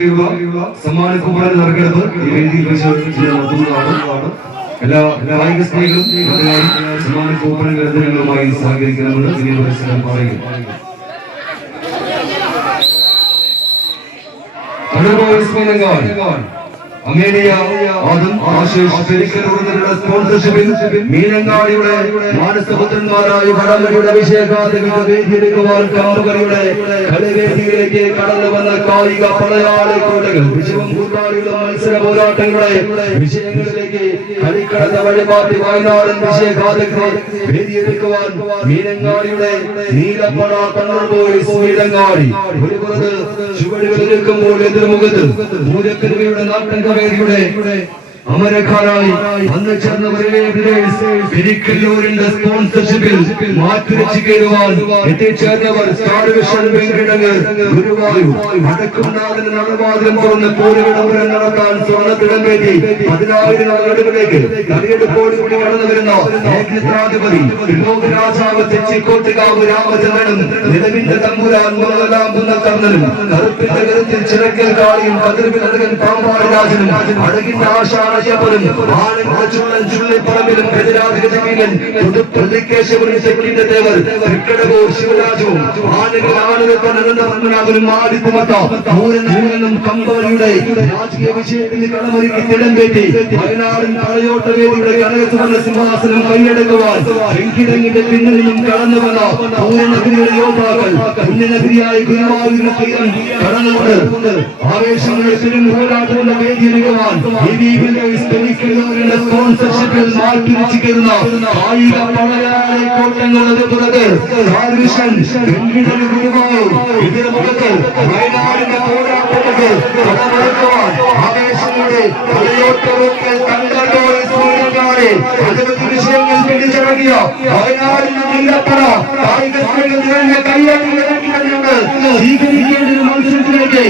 സമ്മാന കൂപ്പൺ നറുക്കെടുപ്പ് ഈ വേദിയിൽ വെച്ച് നടത്തുന്നതാണ്. എല്ലാ കായിക സ്ത്രീകളും സമ്മാന കൂപ്പൺ വിതരണങ്ങളുമായി സഹകരിക്കണമെന്ന് വിനീത് പ്രസിഡന്റ് പറയുന്നു. അമേരിയ ആദം ആശിഷ് പെരിക്കലൂരിന്റെ സ്പോൺസർഷിപ്പിൽ മീനങ്ങാടിയുടെ മാനസപുത്രന്മാരായ വടംവലിയുടെ അഭിഷേകാധികാരിക്കുവാൻ കാമുകരുടെ കളിവേദിയിലേക്ക് കടന്നു വന്ന കായിക പടയാളി കൂട്ടങ്ങൾ വിഷവും കൂട്ടാളികളും മത്സര പോരാട്ടങ്ങളുടെ വിഷയങ്ങളിലേക്ക് കളിക്കടന്ന വഴിമാറ്റി വയനാടൻ വിഷയഘാതകർ വേദിയെടുക്കുവാൻ മീനങ്ങാടിയുടെ നീലപ്പണ കണ്ണൂർ ബോയ്സ് മീനങ്ങാടി ഒരു പുറത്ത് ചുവടുകൾ നിൽക്കുമ്പോൾ എതിർമുഖത്ത് പൂരക്കരുവയുടെ നാട്ടൻ യുടെ അമരക്കാരായി വന്നു ചേർന്നവരുടെ പെരിക്കല്ലൂരിന്റെ സ്പോൺസർഷിപ്പിൽ മാറ്റുരച്ചു കയറുവാൻ എത്തിച്ചേർന്നവർ ഗുരുവായൂർ അടക്കുംനാഥന് നടവാതിലും തുറന്ന് പൂരവിടംബരം നടത്താൻ സ്വർണ്ണത്തിടം വേണ്ടി 10,000 ആളുകളിലേക്ക് കളിയെടുപ്പോടുകൂടി കടന്നു വരുന്ന ഏകത്രാധിപതി ലോകരാജാവ് തെച്ചിക്കോട്ടുകാവ് രാമചന്ദ്രനും നിലവിന്റെ തമ്പുരാൻ മുതലാകുന്ന കർണനും കറുപ്പിന്റെ കരുത്തിൽ ചിറക്കൽ കാളിയും കതിർവിലകൻ പാമ്പാടി രാജനും അഴകിന്റെ ആശാ ചുള്ളിപ്പറമ്പിലും ഗജരാജഗജമീനൻ പുതുപ്രതികേശവനും ചെക്കിന്റെ ദേവർ തൃക്കടവൂർ ശിവരാജവും ആനകൾ ആനന്ദനും ആദിത്യമത്ത മൂരനും കമ്പവലിയുടെ രാജകീയ വിഷയത്തിന് കടമൊരുക്കി തിടംപേറ്റി വയനാടൻ തലയോട്ട വേദിയുടെ കനകസുവർണ്ണ സിംഹാസനം കൈയടക്കുവാൻ വെങ്കിടങ്ങിന്റെ പിന്നിൽ നിന്നും കടന്നു വന്ന പൂരനഗരിയുടെ യോദ്ധാക്കൾ പുണ്യനഗരിയായ ഗുരുവായൂരിന് തീരം കടന്നുകൊണ്ട് ആവേശങ്ങളുടെ തിരുമുഖലാട്ടുന്ന വേദിയിലുവാൻ സ്പോൺസർഷിപ്പിൽ മാറ്റിരിച്ചിരിക്കുന്ന കായിക പടയാളി കൂട്ടങ്ങളുടെ പുറത്ത് ഇതിന് മുഖത്ത് വയനാടിന്റെ പോരാട്ടങ്ങൾക്ക് കടമെടുക്കുവാൻ ആവേശങ്ങളുടെ അനവധി വിഷയങ്ങൾ പിടിച്ചിറങ്ങിയ വയനാടിന്റെ നീലപ്പട കായിക സ്ത്രീകൾ നിറഞ്ഞ കൈയാട്ടി സ്വീകരിക്കേണ്ട ഒരു മത്സരത്തിലേക്ക്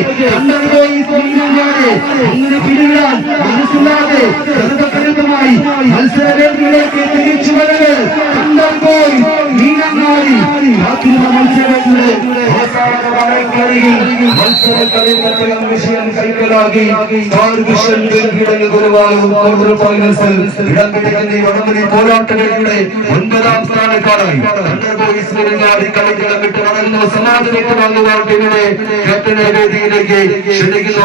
അങ്ങനെ പിടിവിടാൻ മനസ്സിലാതെ കരുതകരുതമായി മത്സരവേദിയിലേക്ക് തിരിച്ചു വരവ് കണ്ടപ്പോൾ മീനങ്ങാടി കാത്തിരുന്ന മത്സരങ്ങളുടെ മത്സരകളിൽ വിഷയം കൈക്കലാക്കി ക്വാർട്ടർ ഫൈനൽസിൽ ഇടം പിടിക്കുന്ന വടംവലി പോരാട്ടങ്ങളുടെ 9ാം സ്ഥാനക്കാരായി കളിക്കളം വിട്ട് വളരുന്ന സമാധാനം വാങ്ങുവാൻ ടീമിനെ ക്യാപ്റ്റനെ വേദിയിലേക്ക് ക്ഷണിക്കുന്നു.